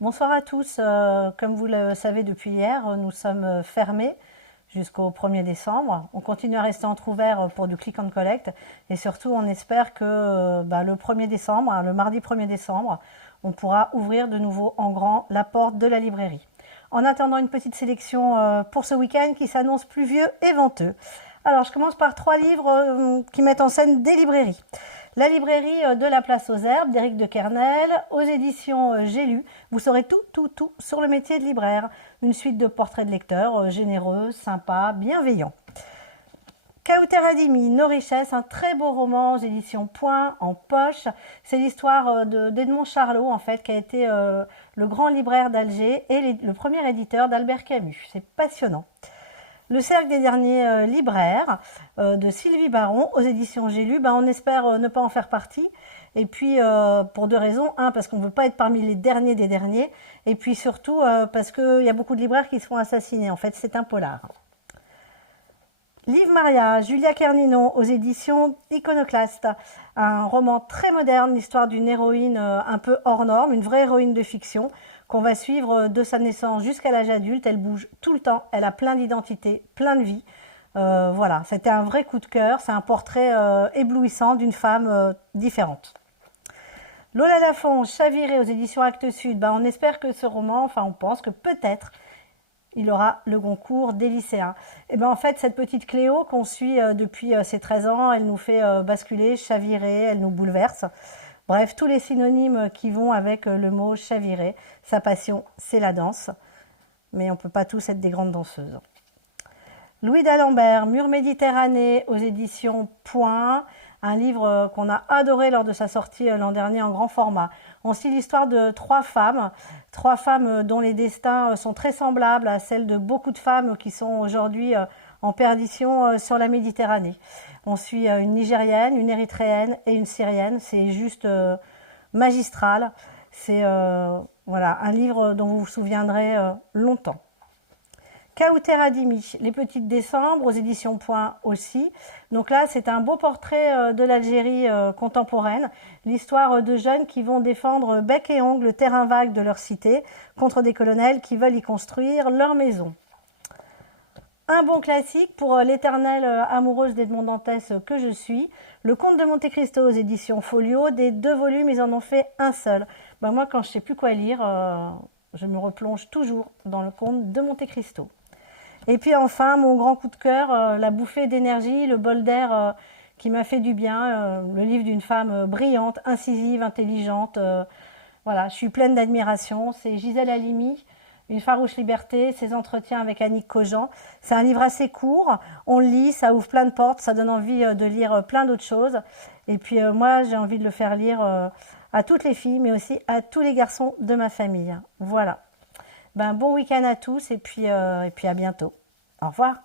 Bonsoir à tous. Comme vous le savez depuis hier, nous sommes fermés jusqu'au 1er décembre. On continue à rester entrouvert pour du click and collect et surtout on espère que le 1er décembre, le mardi 1er décembre, on pourra ouvrir de nouveau en grand la porte de la librairie. En attendant, une petite sélection pour ce week-end qui s'annonce pluvieux et venteux. Alors je commence par 3 livres qui mettent en scène des librairies. La librairie de la Place aux Herbes d'Éric de Kernel, aux éditions J'ai lu. Vous saurez tout sur le métier de libraire. Une suite de portraits de lecteurs généreux, sympas, bienveillants. Kauter Adimi, Nos richesses, un très beau roman aux éditions Point en poche. C'est l'histoire d'Edmond Charlot, en fait, qui a été le grand libraire d'Alger et le premier éditeur d'Albert Camus. C'est passionnant. Le cercle des derniers libraires de Sylvie Baron aux éditions J'ai lu. On espère ne pas en faire partie. Et puis pour 2 raisons. Un, parce qu'on ne veut pas être parmi les derniers des derniers. Et puis surtout parce qu'il y a beaucoup de libraires qui se font assassiner. En fait, c'est un polar. Livre Maria, Julia Kernino aux éditions Iconoclaste. Un roman très moderne, l'histoire d'une héroïne un peu hors norme, une vraie héroïne de fiction qu'on va suivre de sa naissance jusqu'à l'âge adulte. Elle bouge tout le temps, elle a plein d'identités, plein de vie. Voilà, c'était un vrai coup de cœur. C'est un portrait éblouissant d'une femme différente. Lola Lafont, Chaviré aux éditions Actes Sud. On espère que ce roman, on pense que peut-être il aura le Goncourt des lycéens. Et en fait, cette petite Cléo qu'on suit depuis ses 13 ans, elle nous fait basculer, chavirer, elle nous bouleverse. Bref, tous les synonymes qui vont avec le mot chavirer. Sa passion, c'est la danse. Mais on ne peut pas tous être des grandes danseuses. Louis d'Alembert, Mur Méditerranée aux éditions Point. Un livre qu'on a adoré lors de sa sortie l'an dernier en grand format. On suit l'histoire de 3 femmes dont les destins sont très semblables à celles de beaucoup de femmes qui sont aujourd'hui en perdition sur la Méditerranée. On suit une Nigérienne, une Érythréenne et une Syrienne. C'est juste magistral. C'est voilà, un livre dont vous vous souviendrez longtemps. Kauter Adimi, Les Petites Décembres, aux éditions Point aussi. Donc là, c'est un beau portrait de l'Algérie contemporaine. L'histoire de jeunes qui vont défendre bec et ongle le terrain vague de leur cité contre des colonels qui veulent y construire leur maison. Un bon classique pour l'éternelle amoureuse d'Edmond Dantès que je suis. Le Comte de Monte Cristo aux éditions Folio. Des 2 volumes, ils en ont fait un seul. Moi, quand je ne sais plus quoi lire, je me replonge toujours dans le Comte de Monte Cristo. Et puis enfin, mon grand coup de cœur, la bouffée d'énergie, le bol d'air qui m'a fait du bien, le livre d'une femme brillante, incisive, intelligente. Voilà, je suis pleine d'admiration. C'est Gisèle Halimi, Une farouche liberté, ses entretiens avec Annick Cogent. C'est un livre assez court, on le lit, ça ouvre plein de portes, ça donne envie de lire plein d'autres choses. Et puis moi, j'ai envie de le faire lire à toutes les filles, mais aussi à tous les garçons de ma famille. Voilà. Bon week-end à tous et puis à bientôt. Au revoir.